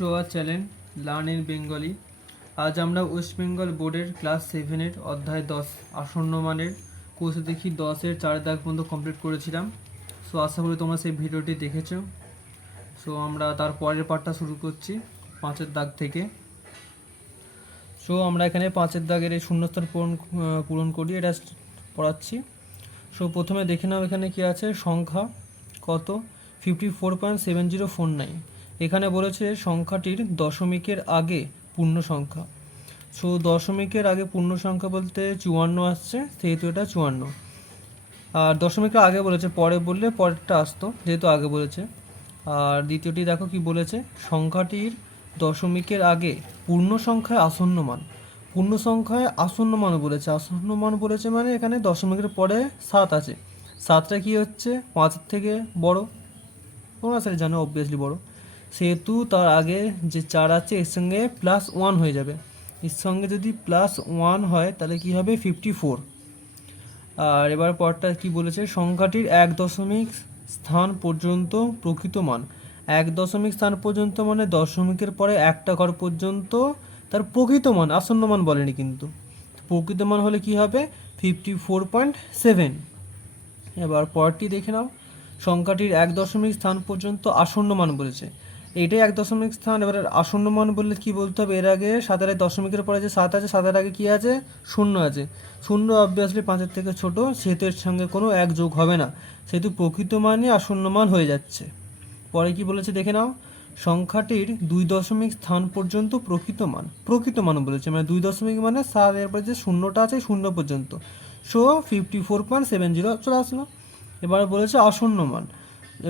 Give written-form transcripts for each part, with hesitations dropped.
To our channel learn in Bengali. আজ আমরা West Bengal বোর্ডের ক্লাস 7-এর অধ্যায় 10 আসন্ন মানের কোর্সে দেখি 10-এর 4 দাগ পর্যন্ত কমপ্লিট করেছিলাম। সো আশা করি তোমরা সেই ভিডিওটি দেখেছো। সো আমরা তার পরের পার্টটা শুরু করছি 5-এর দাগ থেকে। সো আমরা এখানে 5-এর দাগের এই শূন্যস্থান পূরণ করি, এটা পড়াচ্ছি। সো প্রথমে দেখে নাও এখানে কি আছে, সংখ্যা কত 54.7049। এখানে বলেছে সংখ্যাটির দশমিকের আগে পূর্ণ সংখ্যা। সো দশমিকের আগে পূর্ণ সংখ্যা বলতে 54 আসছে, সেহেতু এটা 54। আর দশমিকের আগে বলেছে, পরে বললে পরেরটা আসতো, যেহেতু আগে বলেছে। আর দ্বিতীয়টি দেখো কি বলেছে, সংখ্যাটির দশমিকের আগে পূর্ণ সংখ্যায় আসন্ন মান। পূর্ণ সংখ্যায় আসন্ন মান বলেছে, আসন্ন মান বলেছে মানে এখানে দশমিকের পরে 7 আছে। 7টা কি হচ্ছে 5-এর থেকে বড়, তোমরা সেটা জানো অবভিয়াসলি বড়, সেহেতু তার আগে যে 4 আছে এর সঙ্গে +1 হয়ে যাবে। এর সঙ্গে যদি +1 হয় তাহলে কি হবে 54। আর এবার পরটা কি বলেছে, সংখ্যাটির 1 দশমিক স্থান পর্যন্ত প্রকৃত মান। 1 দশমিক স্থান পর্যন্ত মানে দশমিকের পরে একটা ঘর পর্যন্ত তার প্রকৃত মান, আসন্ন মান বলেনি কিন্তু। প্রকৃত মান হলে কি হবে 54.7। এবার পরটি দেখে নাও, সংখ্যাটির 1 দশমিক স্থান পর্যন্ত আসন্ন মান বলেছে, এটাই 1 দশমিক স্থান। এবার আসন্ন মান বললে কি বলতে হবে, এর আগে 7-এর দশমিকের পরে যে 7 আছে 7-এর আগে কি আছে, 0 আছে। 0 অবভিয়াসলি 5-এর থেকে ছোট, সেহেতু এর সঙ্গে কোনো 1 যোগ হবে না, সেহেতু প্রকৃত মানই আসন্ন মান হয়ে যাচ্ছে। পরে কি বলেছে দেখে নাও, সংখ্যাটির 2 দশমিক স্থান পর্যন্ত প্রকৃত মান। প্রকৃত মান বলেছে মানে 2 দশমিক মানে 7 এরপরে যে শূন্যটা আছে 0 পর্যন্ত। সো 54.70 চলে আসলো। এবার বলেছে আসন্ন মান।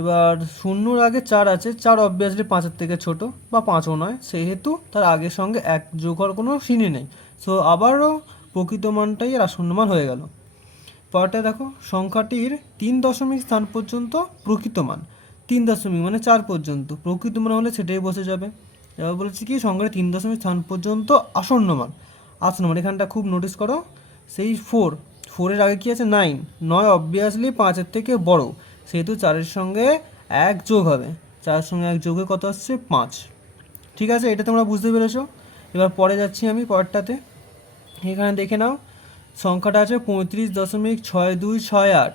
এবার 0-র আগে 4 আছে, 4 অবভিয়াসলি 5-এর থেকে ছোট বা 5ও নয়, সেহেতু তার আগের সঙ্গে 1 যোগ হওয়ার কোনো সিনই নেই। সো আবারও প্রকৃত মানটাই এর আসন্ন মান হয়ে গেল। পরটা দেখো, সংখ্যাটির 3 দশমিক স্থান পর্যন্ত প্রকৃত মান। 3 দশমিক মানে 4 পর্যন্ত, প্রকৃত মান হলে সেটাই বসে যাবে। এবার বলেছি কি সংখ্যাটির 3 দশমিক স্থান পর্যন্ত আসন্ন মান। আসন্ন মান এখানটা খুব নোটিস করো, সেই 4-এর আগে কি আছে 9। 9 অবভিয়াসলি 5-এর থেকে বড়, সেহেতু 4-এর সঙ্গে 1 যোগ হবে। 4-এর সঙ্গে 1 যোগে কত আসছে 5। ঠিক আছে, এটা তোমরা বুঝতে পেরেছো। এবার পরে যাচ্ছি আমি পরেরটাতে। এখানে দেখে নাও, সংখ্যাটা আছে 35.6268।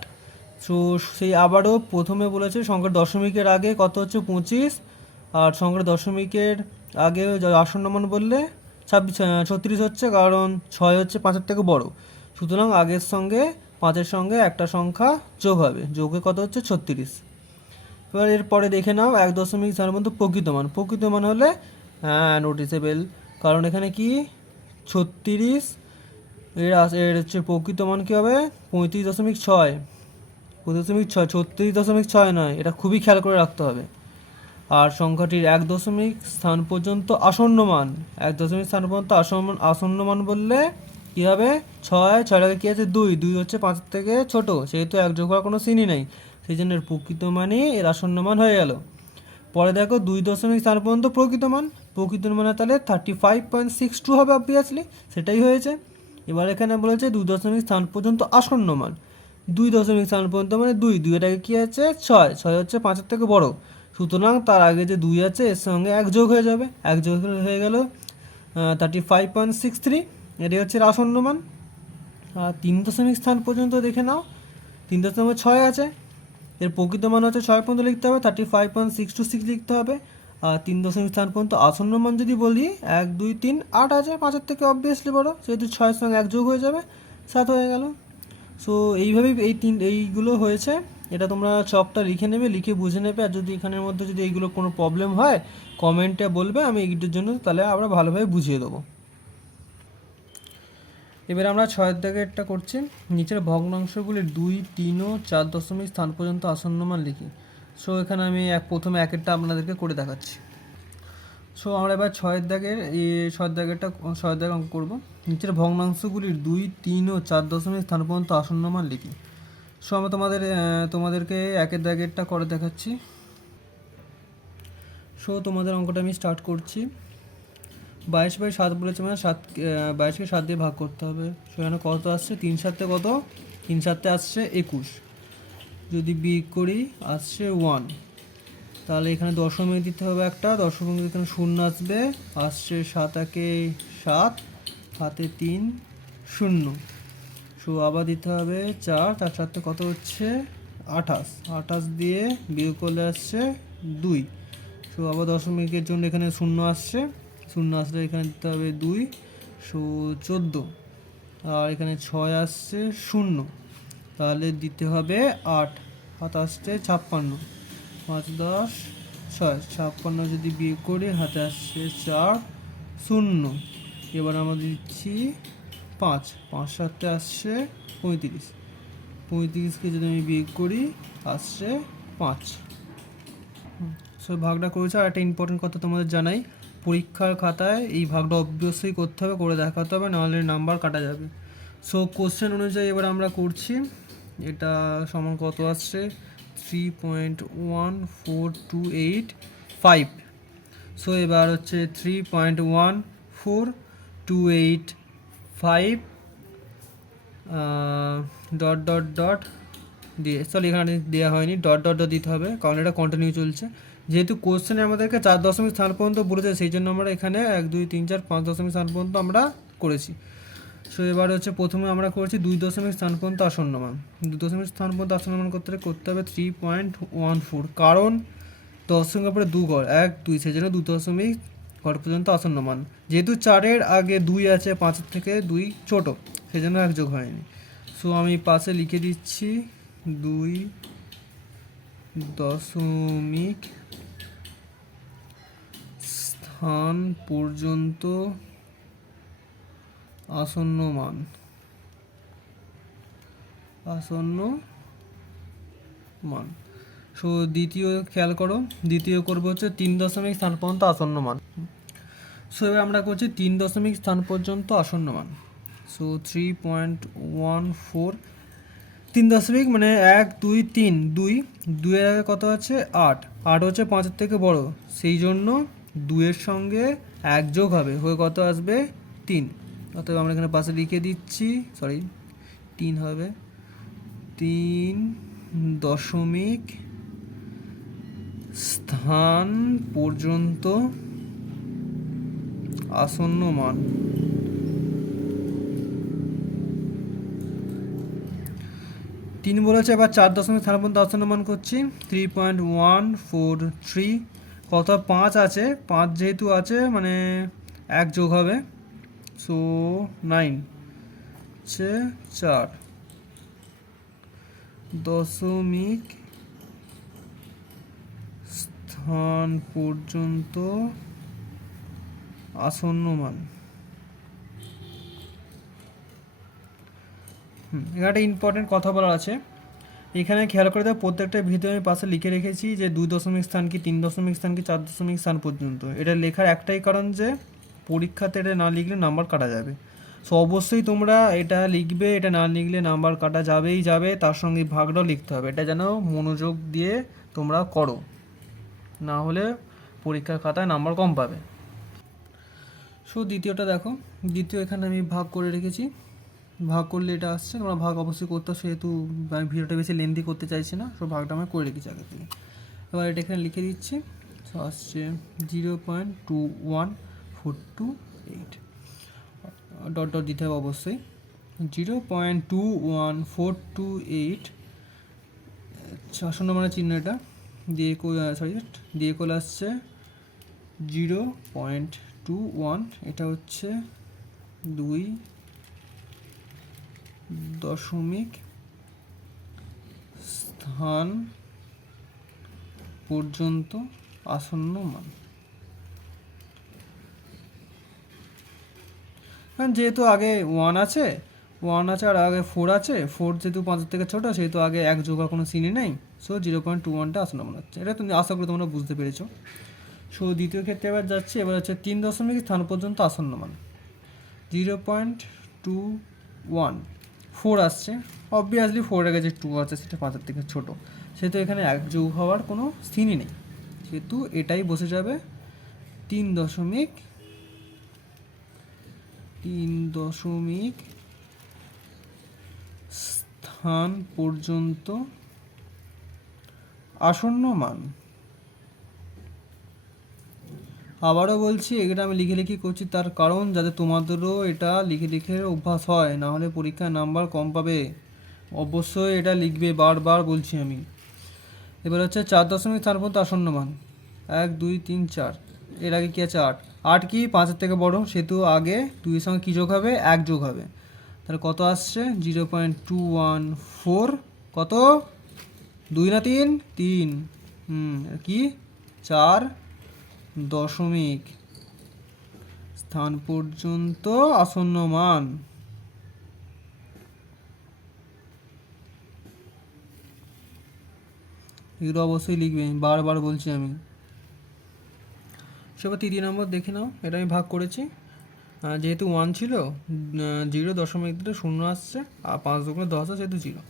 সো সেই আবারও প্রথমে বলেছে সংখ্যার দশমিকের আগে কত হচ্ছে 25, আর সংখ্যার দশমিকের আগে আসন্ন মান বললে 36 হচ্ছে, কারণ 6 হচ্ছে 5-এর থেকে বড়, সুতরাং আগের সঙ্গে 5-এর সঙ্গে একটা সংখ্যা যোগ হবে, যোগে কত হচ্ছে 36। এবার এরপরে দেখে নাও 1 দশমিক স্থান পর্যন্ত প্রকৃত মান। প্রকৃত মান হলে নোটিসেবল, কারণ এখানে কি 36, এর হচ্ছে প্রকৃত মান কী হবে 35.6। 36.6 নয়, এটা খুবই খেয়াল করে রাখতে হবে। আর সংখ্যাটির 1 দশমিক স্থান পর্যন্ত আসন্ন মান। 1 দশমিক স্থান পর্যন্ত আসন্ন মান বললে কী হবে 6 আগে কী আছে 2 হচ্ছে 5-এর থেকে ছোট, সেহেতু 1 যোগ হওয়ার কোনো সিনই নেই, সেই জন্য এর প্রকৃত মানই এর আসন্ন মান হয়ে গেল। পরে দেখো 2 দশমিক স্থান পর্যন্ত প্রকৃত মান। প্রকৃত মানে তাহলে 35.62 হবে অবভিয়াসলি, সেটাই হয়েছে। এবার এখানে বলেছে 2 দশমিক স্থান পর্যন্ত আসন্ন মান। 2 দশমিক স্থান পর্যন্ত মানে 2 এর আগে কী আছে 6 হচ্ছে 5-এর থেকে বড়, সুতরাং তার আগে যে 2 আছে এর সঙ্গে 1 যোগ হয়ে যাবে, 1 যোগ হয়ে গেল 35.63। এটাই হচ্ছে আসন্ন মান। আর 3 দশমিক স্থান পর্যন্ত দেখে নাও, 3 দশমিক 6 আছে, এর প্রকৃত মান হচ্ছে 6 পর্যন্ত লিখতে হবে, 35.626 লিখতে হবে। আর 3 দশমিক স্থান পর্যন্ত আসন্ন মান যদি বলি 1 2 3 8 আছে, 5-এর থেকে অবভিয়াসলি বড়, সেহেতু 6-এর সঙ্গে 1 যোগ হয়ে যাবে, 7 হয়ে গেল। সো এইভাবেই এইগুলো হয়েছে। এটা তোমরা চকটা লিখে নেবে, লিখে বুঝে নেবে। আর যদি এখানের মধ্যে যদি এইগুলো কোনো প্রবলেম হয় কমেন্টে বলবে, আমি এইটার জন্য তাহলে আমরা ভালোভাবে বুঝিয়ে দেবো। এবার আমরা 6-এর দাগেরটা করছি, নিচের ভগ্নাংশগুলির 2 3 ও 4 দশমিক স্থান পর্যন্ত আসন্ন মান লিখি। সো এখানে আমি প্রথমে একেরটা আপনাদেরকে করে দেখাচ্ছি। সো আমরা এবার 6-এর দাগের 6-এর দাগের অঙ্ক করবো। নিচের ভগ্নাংশগুলির 2 3 ও 4 দশমিক স্থান পর্যন্ত আসন্ন মান লিখি। সো আমরা তোমাদেরকে 1-এর দাগেরটা করে দেখাচ্ছি। সো তোমাদের অঙ্কটা আমি স্টার্ট করছি। 22/7 বলেছে মানে 22কে 7 দিয়ে ভাগ করতে হবে। সেখানে কত আসছে 3 7 কত, 3 7 আসছে 21, যদি বিয়োগ করি আসছে 1। তাহলে এখানে দশমিক দিতে হবে একটা, দশমিক এখানে শূন্য আসবে, আসছে 7 একে 7, হাতে 3 শূন্য। সো আবার দিতে হবে 4, 4 4 কত হচ্ছে 28, 28 দিয়ে বিয়োগ করলে আসছে 2। সো আবার দশমিকের জন্য এখানে শূন্য আসছে, শূন্য আসলে এখানে দিতে হবে 2, সো 14। আর এখানে 6 আসছে শূন্য, তাহলে দিতে হবে 8, হাত আসছে 56, 5 10 6, 56 যদি বিয়োগ করি হাতে আসছে 4 শূন্য। এবার আমরা দিচ্ছি 5, 5 7 আসছে 35, 35কে যদি আমি বিয়োগ করি আসছে 5। সো ভাগটা করেছে। আর একটা ইম্পর্টেন্ট কথা তোমাদের জানাই, পরীক্ষার খাতায় এই ভাগটা অবভিয়াসলি করতে হবে, করে দেখাতে হবে, নাহলে নাম্বার কাটা যাবে। সো কোশ্চেন অনুযায়ী এবার আমরা করছি। এটা সমান কত আসছে 3.14285। সো এবার হচ্ছে 3.14285 ডট ডট ডট দিয়ে, সরি এখানে দেওয়া হয়নি, ডট ডট ডট দিতে হবে কারণ এটা কন্টিনিউ চলছে। যেহেতু কোশ্চেনে আমাদেরকে 4 দশমিক স্থান পর্যন্ত বলেছে, সেই জন্য আমরা এখানে 1 2 3 4 5 দশমিক স্থান পর্যন্ত আমরা করেছি। সো এবার হচ্ছে প্রথমে আমরা করেছি 2 দশমিক স্থান পর্যন্ত আসন্ন মান। 2 দশমিক স্থান পর্যন্ত আসন্ন মান করতে হবে 3.14, কারণ দশমিকের পরে 2 ঘর 1 2, সেই জন্য 2 দশমিক ঘর পর্যন্ত আসন্ন মান। যেহেতু 4-এর আগে 2 আছে, 5-এর থেকে 2 ছোট, সেই জন্য 1 যোগ হয়নি। সো আমি পাশে লিখে দিচ্ছি 2 দশমিক স্থান পর্যন্ত আসন্ন মান, আসন্ন মান। সো দ্বিতীয় খেয়াল করো, দ্বিতীয় করবো হচ্ছে 3 দশমিক স্থান পর্যন্ত আসন্ন মান। সো এবার আমরা করছি 3 দশমিক স্থান পর্যন্ত আসন্ন মান। সো 3.14, 3 দশমিক মানে 1 2 3, 2 এর আগে কত আছে 8, 8 হচ্ছে 5-এর থেকে বড়, সেই জন্য 2-এর সঙ্গে 1 যোগ হবে, হয়ে কত আসবে 3। অতএব আমরা এখানে পাশে লিখে দিচ্ছি, সরি 3 হবে, 3 দশমিক স্থান পর্যন্ত আসন্ন মান। 3 বলেছে, এবার 4 দশমিক স্থান পর্যন্ত আসন্ন মান করছি 3.143, কত 5 আছে, 5 যেহেতু আছে মানে 1 যোগ হবে, সো 9 হচ্ছে 4 দশমিক স্থান পর্যন্ত আসন্ন মান। এখানে একটা ইম্পর্টেন্ট কথা বলার আছে, এখানে খেয়াল করে দেয় প্রত্যেকটা ভিডিও আমি পাশে লিখে রেখেছি যে 2 দশমিক স্থান কি 3 দশমিক স্থান কি 4 দশমিক স্থান পর্যন্ত। এটা লেখার একটাই কারণ যে পরীক্ষাতে এটা না লিখলে নাম্বার কাটা যাবে। সো অবশ্যই তোমরা এটা লিখবে, এটা না লিখলে নাম্বার কাটা যাবেই যাবে, তার সঙ্গে ভাগটাও লিখতে হবে, এটা যেন মনোযোগ দিয়ে তোমরা করো, না হলে পরীক্ষার খাতায় নাম্বার কম পাবে। সো দ্বিতীয়টা দেখো, দ্বিতীয় এখানে আমি ভাগ করে রেখেছি, ভাগ করলে এটা আসছে, তোমরা ভাগ অবশ্যই করতে, সেহেতু আমি ভিডিওটা বেশি লেন্দি করতে চাইছি না, সো ভাগটা আমি করে রেখেছি আগে থেকে। এবার এটা এখানে লিখে দিচ্ছি, সো আসছে 0.21428, ডট ডট দিতে হবে অবশ্যই, 0.21428 আসন্ন মানে চিহ্ন এটা দিয়ে, সরি দিয়ে করলে আসছে 0.21, এটা হচ্ছে 2 দশমিক স্থান পর্যন্ত আসন্ন মান। কারণ যেহেতু আগে 1 আছে আর আগে 4 আছে, 4 যেহেতু 5-এর থেকে ছোটো, সেহেতু আগে 1 যোগ কোনো সিনই নেই, সো 0.21টা আসন্ন মান হচ্ছে। এটা তুমি আশা করি তোমরা বুঝতে পেরেছো। সো দ্বিতীয় ক্ষেত্রে এবার যাচ্ছি, এবার হচ্ছে 3 দশমিক স্থান পর্যন্ত আসন্ন মান 0.21, 4 আসছে, অবভিয়াসলি 4-এর আগে যে 2 আছে সেটা 5-এর থেকে ছোটো, সেহেতু এখানে 1 যোগ হওয়ার কোনো সিনই নেই, সেহেতু এটাই বসে যাবে 3 দশমিক স্থান পর্যন্ত আসন্ন মান। আবারও বলছি, এটা আমি লিখে লিখে করছি তার কারণ যাতে তোমাদেরও এটা লিখে লিখে অভ্যাস হয়, না হলে পরীক্ষায় নাম্বার কম পাবে। অবশ্যই এটা লিখবে, বারবার বলছি আমি। এবার হচ্ছে 4.4 আসন্ন মান, 1 2 3 4, এর আগে কি আছে 8, 8 কি 5-এর থেকে বড়, সেহেতু আগে 2-এর সঙ্গে কী যোগ হবে, 1 যোগ হবে। তাহলে কত আসছে 0.214, কত 2 না 3, 3, কি 4 দশমিক স্থান পর্যন্ত আসন্ন মান। এগুলো অবশ্যই লিখবে, বারবার বলছি আমি। সেবার 3 নম্বর দেখে নাও, এটা আমি ভাগ করেছি। যেহেতু 1 ছিল, 0.0 আসছে, আর 5 দুগুণে 10 আছে, যেহেতু 0,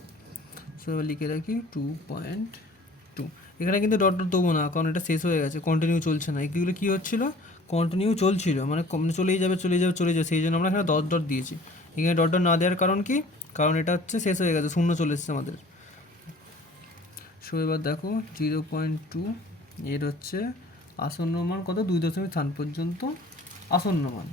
সেবার লিখে রাখি 2.2। এখানে কিন্তু ডট ডট দেবো না, কারণ এটা শেষ হয়ে গেছে, কন্টিনিউ চলছে না। এগুলো কী হচ্ছিল, কন্টিনিউ চলছিল, মানে চলেই যাবে চলেই যাবে চলে যাবে, সেই জন্য আমরা এখানে ডট ডট দিয়েছি। এখানে ডট ডট না দেওয়ার কারণ কি, কারণ এটা হচ্ছে শেষ হয়ে গেছে, 0 চলে এসেছে আমাদের। সো এবার দেখো 0.2 এর হচ্ছে আসন্ন মান কত, 2.3 পর্যন্ত আসন্ন মান।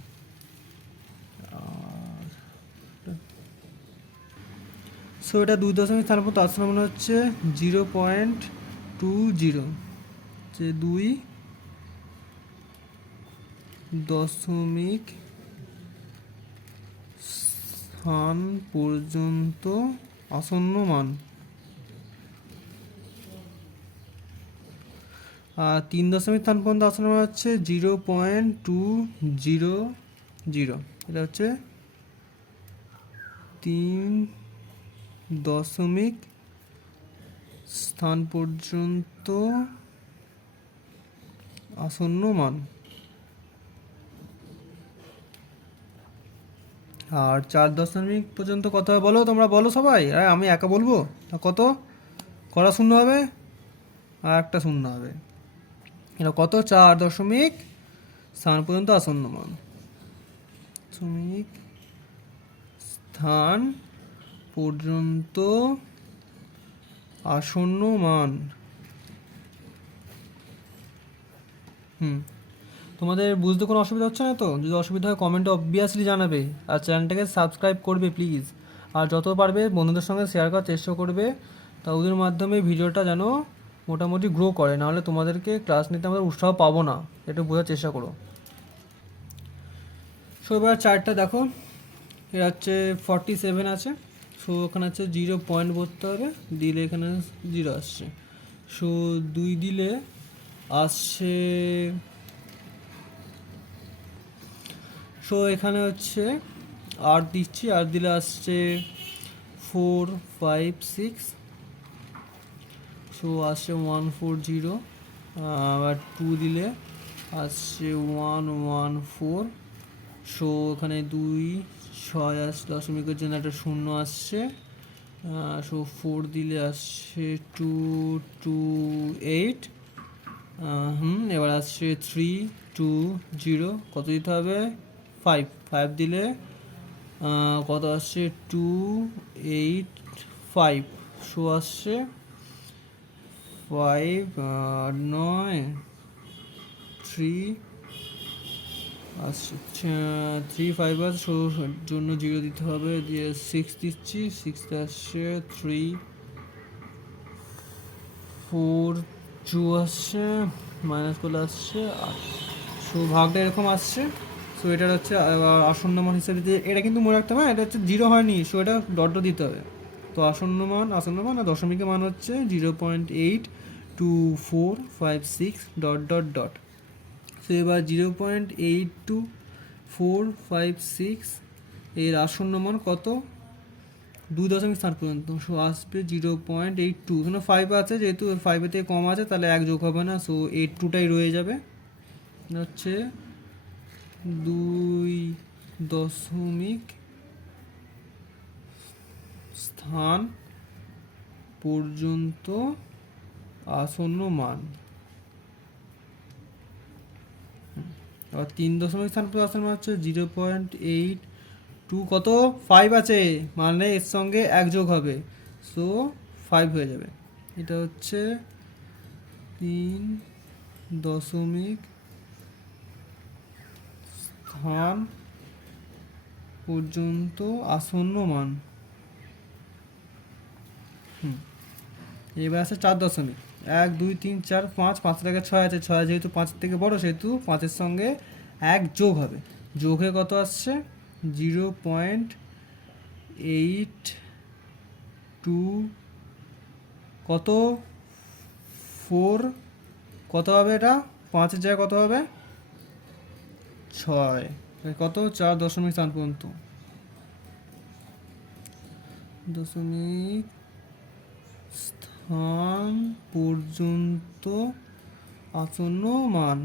সো এটা 2.3 পর্যন্ত আসন্ন মান হচ্ছে 0.20, যে 2 স্থান পর্যন্ত আসন্ন মান। আর 3 স্থান পর্যন্ত আসন্ন মান হচ্ছে 0.200, এটা হচ্ছে 3 স্থান পর্যন্ত আসন্ন মান। আর 4 পর্যন্ত কত হবে বলো, তোমরা বলো সবাই, আর আমি একা বলবো, কত করা শূন্য হবে, আর একটা শূন্য হবে, এটা কত 4 স্থান পর্যন্ত আসন্ন মান, স্থান পর্যন্ত আসন্ন মান। তোমাদের বুঝতে কোনো অসুবিধা হচ্ছে না তো? যদি অসুবিধা হয় কমেন্টে অবভিয়াসলি জানাবে, আর চ্যানেলটাকে সাবস্ক্রাইব করবে প্লিজ। আর যত পারবে বন্ধুদের সঙ্গে শেয়ার করার চেষ্টা করবে, তা ওদের মাধ্যমে ভিডিওটা যেন মোটামুটি গ্রো করে, নাহলে তোমাদেরকে ক্লাস নিতে আমাদের উৎসাহ পাবো না, এটা বোঝার চেষ্টা করো। সো এবার চারটা দেখো, এটা হচ্ছে 47 আছে, সো ওখানে হচ্ছে 0 পয়েন্ট বলতে হবে, দিলে এখানে 0 আসছে। সো 2 দিলে আসছে, সো এখানে হচ্ছে 8 দিচ্ছি, 8 দিলে আসছে 4 5 6, সো আসছে 140। আবার 2 দিলে আসছে 114, সো এখানে 2 6 আসছে, দশমিকের জন্য একটা শূন্য আসছে। সো 4 দিলে আসছে 2 2 8, এবার আসছে 3 2 0, কত দিতে হবে 5, 5 দিলে কত আসছে 2 8 5, সো আসছে 5 9 3 আসছে 3 5 আছে, সো জন্য 0 দিতে হবে, দিয়ে 6 দিচ্ছি, 6 আসছে 3 4 2 আসছে, মাইনাস করলে আসছে 8, সো ভাগটা এরকম আসছে। সো এটার হচ্ছে আসন্ন মান হিসেবে দিয়ে, এটা কিন্তু মনে রাখতে হবে, এটা হচ্ছে 0 হয়নি, সো এটা ডট ডট দিতে হবে। তো আসন্ন মান আর দশমিকের মান হচ্ছে 0.8245 ডট ডট ডট। সো এবার 0.8245 এর আসন্ন মান কত, 2.3 পর্যন্ত, সো আসবে 0.82, এখানে 5 আছে, যেহেতু 5 থেকে কম আছে তাহলে 1 যোগ হবে না, সো 82টাই রয়ে যাবে। হচ্ছে 2 স্থান পর্যন্ত আসন্ন মান। আর 3 স্থান পর্যন্ত আসন্ন মান হচ্ছে 0.82, কত 5 আছে, মানে এর সঙ্গে 1 যোগ হবে, সো 5 হয়ে যাবে। এটা হচ্ছে 3 খান পর্যন্ত আসন্ন মান। এবার আছে 4 দশমিক, 1 2 3 4 5, 5 থেকে 6 আছে, 6 যেহেতু 5 থেকে বড় সেহেতু 5-এর সঙ্গে 1 যোগ হবে, যোগে কত আসছে 0.82 কত 4 কত হবে, এটা 5-এর জায়গায় কত হবে 6, কত 4 দশমিক স্থান পর্যন্ত দশমিক স্থান পর্যন্ত আসন্ন মান।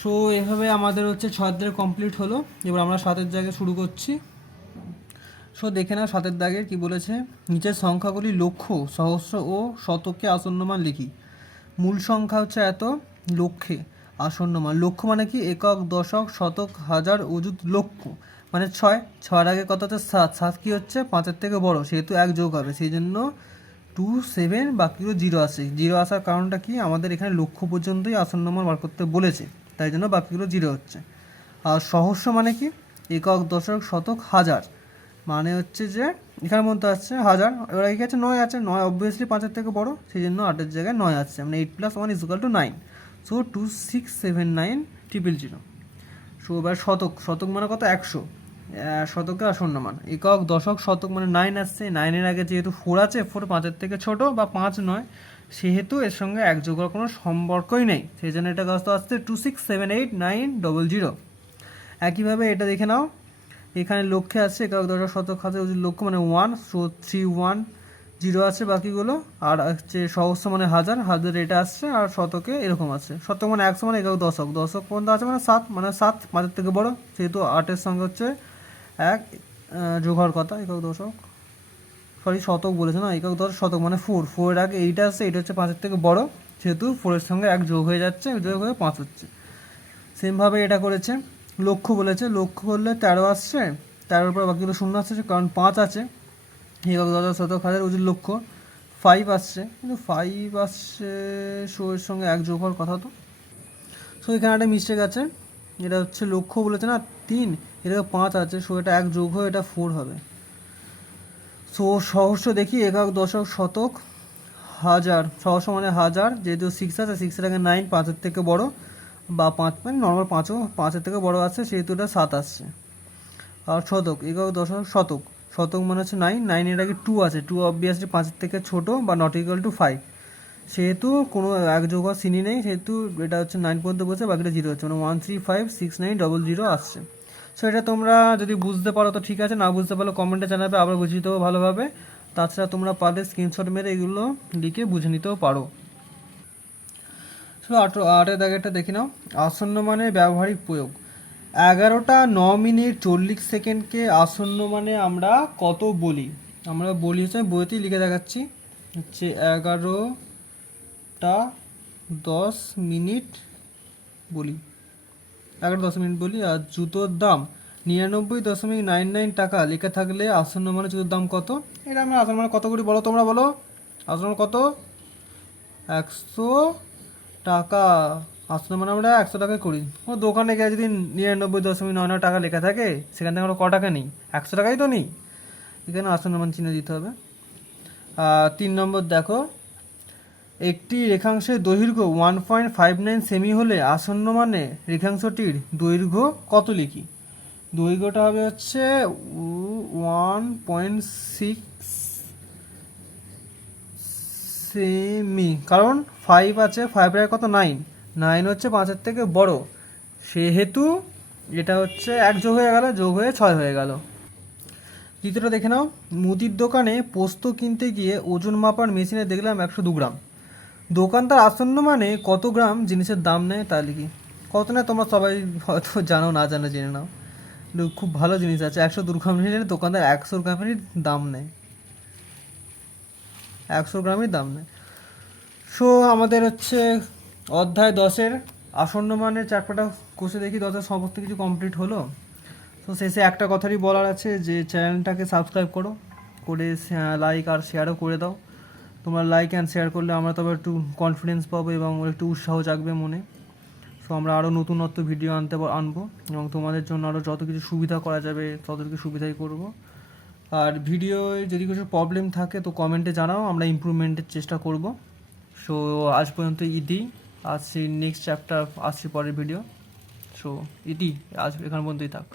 সো এভাবে আমাদের হচ্ছে 6 কমপ্লিট হলো। এবার আমরা 7-এর জায়গায় শুরু করছি। সো দেখে নাও 7-এর দাগে কি বলেছে, নিচের সংখ্যাগুলি লক্ষ, সহস্র ও শতকে আসন্ন মান লিখি। মূল সংখ্যা হচ্ছে এত, লক্ষে আসন্ন মান। লক্ষ মানে কি, একক, দশক, শতক, হাজার, অযুত, লক্ষ মানে 6, 6-এর আগে কত হচ্ছে 7, 7 কি হচ্ছে 5-এর থেকে বড় সেহেতু 1 যোগ হবে, সেই জন্য 2 7, বাকিগুলো 0 আসে। 0 আসার কারণটা কি, আমাদের এখানে লক্ষ পর্যন্তই আসন্ন মান বার করতে বলেছে, তাই জন্য বাকিগুলো 0 হচ্ছে। আর সহস্র মানে কি, একক, দশক, শতক, হাজার মানে হচ্ছে যে এখানে মধ্যে আসছে হাজার। এবার কি আছে 9 আছে, 9 অবভিয়াসলি 5-এর থেকে বড়, সেই জন্য 8-এর জায়গায় 9 আসছে, মানে 8 + 1 = 9। সো 2679000। সো এবার শতক, শতক মানে কত 100, শতকের আসন্ন মান। একক, দশক, শতক মানে 9 আসছে, 9-এর আগে যেহেতু 4 আছে, 4 5-এর থেকে ছোট বা 5 নয়, সেহেতু এর সঙ্গে 1 যোগ করার কোনো সম্পর্কই নেই, সেই জন্য এটা কত আসছে 2678900। একইভাবে এটা দেখে নাও, এখানে লক্ষ্যে আছে একক, দশক, শতক, হাজার, লক্ষ মানে 1, সো 310 আছে বাকিগুলো। আর হচ্ছে সহস্র মানে হাজার, হাজার এটা আসছে, আর শতকে এরকম আছে। শতক মানে 100 মানে একক, দশক, দশক পর্যন্ত আছে মানে 7, মানে 7 5-এর থেকে বড়, সেহেতু 8-এর সঙ্গে হচ্ছে 1 যোগ হওয়ার কথা। একক, দশক, সরি শতক বলেছে না, একক, দশক, শতক মানে 4, 4-এর আগে 8 আসছে, এটা হচ্ছে 5-এর থেকে বড়, সেহেতু 4-এর সঙ্গে 1 যোগ হয়ে যাচ্ছে, যোগ হয়ে 5 হচ্ছে। সেমভাবে এটা করেছে। লক্ষ বলেছে, লক্ষ করলে 13 আসছে, 13-এর পর বাকিগুলো শূন্য আসছে কারণ 5 আছে। একক, দশক, শতক, হাজার, লক্ষ 5 আসছে, কিন্তু 5 আসছে এর সঙ্গে 1 যোগ হওয়ার কথা তো। সো এখানে একটা মিস্টেক আছে, এটা হচ্ছে লক্ষ বলেছে না 3, এটা 5 আছে, সো এটা 1 যোগ হয়ে এটা 4 হবে। সো সহস্র দেখি, একক, দশক, শতক, হাজার। সহস্র মানে হাজার, যেহেতু 6 আছে, 6-এর আগে 9 5-এর থেকে বড়, বা 5 মানে নর্মাল 5ও 5-এর থেকে বড় আছে, সেহেতু এটা 7 আসছে। আর শতক, একক, দশক, শতক, শতক মানে হচ্ছে 9, 9-এর আগে 2 আছে, 2 অবভিয়াসলি 5-এর থেকে ছোট বা নট ইকুয়াল টু 5, সেহেতু কোনো 1 যোগ হওয়ার সিনই নেই, সেহেতু এটা হচ্ছে 9 পর্যন্ত বসে, বাকিটা 0 হচ্ছে, মানে 1356900 আসছে। সো এটা তোমরা যদি বুঝতে পারো তো ঠিক আছে, না বুঝতে পারলে কমেন্টে জানাবে, আবার বুঝিয়ে দেবো ভালোভাবে। তাছাড়া তোমরা পারলে স্ক্রিনশট মেরে এগুলো লিখে বুঝে নিতেও পারো। সো 8-এর দাগেরটা দেখে নাও, আসন্ন মানে ব্যবহারিক প্রয়োগ। 11টা 9 মিনিট 40 সেকেন্ডকে আসন্ন মানে আমরা কত বলি? আমরা বলি হচ্ছে, বইতেই লিখে দেখাচ্ছি, হচ্ছে 11টা 10 মিনিট বলি, 11-10 মিনিট বলি। আর জুতোর দাম 99.99 টাকা লেখা থাকলে আসন্ন মানে জুতোর দাম কত? এটা আমরা আসন্ন মানে কত করি বলো, তোমরা বলো আসন্ন মানে কত? 100 টাকা। আসন্ন মানে আমরা 100 টাকায় করি। ও দোকানে গিয়ে যদি 99.99 টাকা লেখা থাকে, সেখান থেকে আমরা ক টাকা নিই? 100 টাকাই তো নিই। এখানে আসন্ন মান চিহ্ন দিতে হবে। 3 নম্বর দেখো, একটি রেখাংশের দৈর্ঘ্য 1.59 সেমি হলে আসন্ন মানে রেখাংশটির দৈর্ঘ্য কত লিখি? দৈর্ঘ্যটা হবে হচ্ছে 1.6 সেমি, কারণ 5 আছে, 5-এর কত 9, 9 হচ্ছে 5-এর থেকে বড়, সেহেতু এটা হচ্ছে 1 যোগ হয়ে গেল, যোগ হয়ে 6 হয়ে গেল। দ্বিতীয়টা দেখে নাও, মুদির দোকানে পোস্ত কিনতে গিয়ে ওজন মাপার মেশিনে দেখলাম 102 গ্রাম। দোকানদার আসন্ন মানে কত গ্রাম জিনিসের দাম নেয় তা লিখি। কত নেয় তোমরা সবাই হয়তো জানো, না জানো জেনে নাও, খুব ভালো জিনিস আছে। 102 গ্রাম নিলে দোকানদার 100 গ্রামেরই দাম নেয়, 100 গ্রামই দাম নেয়। সো আমাদের হচ্ছে অধ্যায় 10-এর আসন্ন মানের চারপাটা কষে দেখি, 10-এর সমস্ত কিছু কমপ্লিট হলো। তো শেষে একটা কথারই বলার আছে, যে চ্যানেলটাকে সাবস্ক্রাইব করো, করে লাইক আর শেয়ারও করে দাও। তোমরা লাইক অ্যান্ড শেয়ার করলে আমরা তবে একটু কনফিডেন্স পাবো এবং একটু উৎসাহ জাগবে মনে। সো আমরা আরও নতুনত্ব ভিডিও আনবো এবং তোমাদের জন্য আরও যত কিছু সুবিধা করা যাবে তত কিছু সুবিধাই করব। আর ভিডিওয় যদি কিছু প্রবলেম থাকে তো কমেন্টে জানাও, আমরা ইমপ্রুভমেন্টের চেষ্টা করব। সো আজ পর্যন্ত ইতি, আসছি নেক্সট চ্যাপ্টার, আসছি পরের ভিডিও। সো ইতি আজ এখান পর্যন্তই থাক।